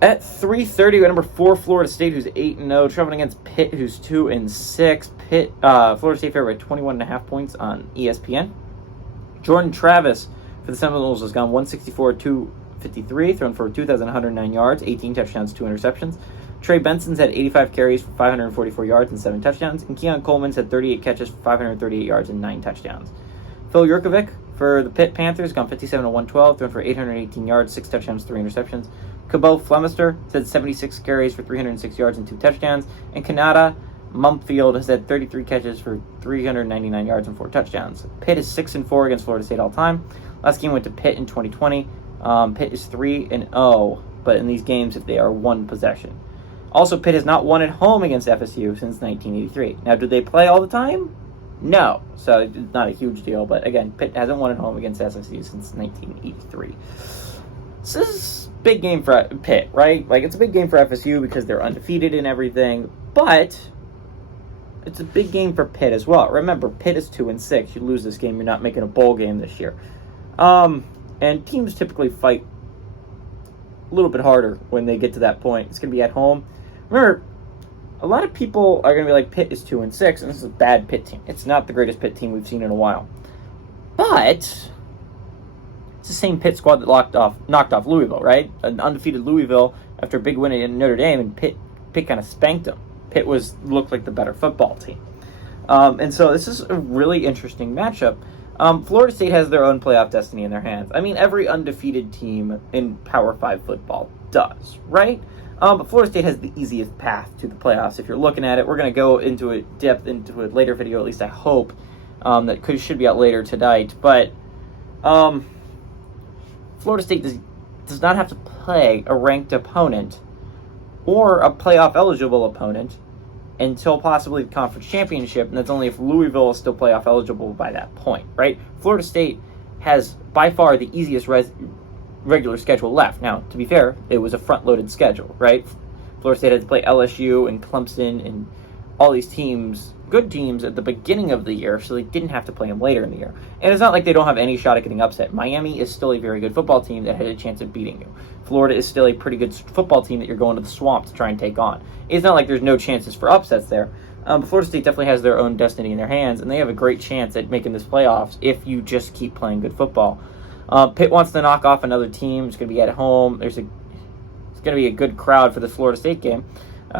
At 3:30, we got number 4 Florida State, who's 8-0, traveling against Pitt, who's 2-6. Florida State favorite by 21.5 points on ESPN. Jordan Travis for the Seminoles has gone 164-253, thrown for 2,109 yards, 18 touchdowns, 2 interceptions. Trey Benson's had 85 carries for 544 yards and 7 touchdowns, and Keon Coleman's had 38 catches for 538 yards and 9 touchdowns. Phil Jurkovec for the Pitt Panthers gone 57-112, thrown for 818 yards, 6 touchdowns, 3 interceptions. Cabot Flemister has had 76 carries for 306 yards and 2 touchdowns, and Kanata Mumfield has had 33 catches for 399 yards and 4 touchdowns. Pitt is 6-4 against Florida State all time. Last game went to Pitt in 2020. Pitt is 3-0, but in these games, if they are one possession. Also, Pitt has not won at home against FSU since 1983. Now, do they play all the time? No, so it's not a huge deal. But again, Pitt hasn't won at home against FSU since 1983. So this is a big game for Pitt, right? Like, it's a big game for FSU because they're undefeated and everything, but it's a big game for Pitt as well. Remember, Pitt is 2-6. You lose this game, you're not making a bowl game this year. And teams typically fight a little bit harder when they get to that point. It's going to be at home. Remember, a lot of people are going to be like, Pitt is 2-6, and this is a bad Pitt team. It's not the greatest Pitt team we've seen in a while. But it's the same Pitt squad that knocked off Louisville, right? An undefeated Louisville after a big win in Notre Dame, and Pitt kind of spanked them. Pitt looked like the better football team. And so this is a really interesting matchup. Florida State has their own playoff destiny in their hands. I mean, every undefeated team in Power 5 football does, right? But Florida State has the easiest path to the playoffs. If you're looking at it, we're going to go into a later video, at least I hope, should be out later tonight. But Florida State does not have to play a ranked opponent or a playoff-eligible opponent until possibly the conference championship, and that's only if Louisville is still playoff eligible by that point, right? Florida State has by far the easiest regular schedule left. Now, to be fair, it was a front-loaded schedule, right? Florida State had to play LSU and Clemson and all these teams, good teams, at the beginning of the year, so they didn't have to play them later in the year. And it's not like they don't have any shot at getting upset. Miami is still a very good football team that had a chance of beating you. Florida is still a pretty good football team that you're going to the swamp to try and take on. It's not like there's no chances for upsets there. But Florida State definitely has their own destiny in their hands, and they have a great chance at making this playoffs if you just keep playing good football. Pitt wants to knock off another team. It's going to be at home. It's going to be a good crowd for the Florida State game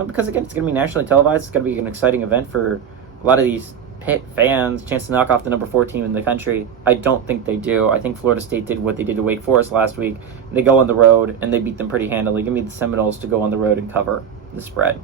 because, again, it's going to be nationally televised. It's going to be an exciting event for a lot of these Pitt fans, chance to knock off the number 4 team in the country. I don't think they do. I think Florida State did what they did to Wake Forest last week. They go on the road, and they beat them pretty handily. Give me the Seminoles to go on the road and cover the spread.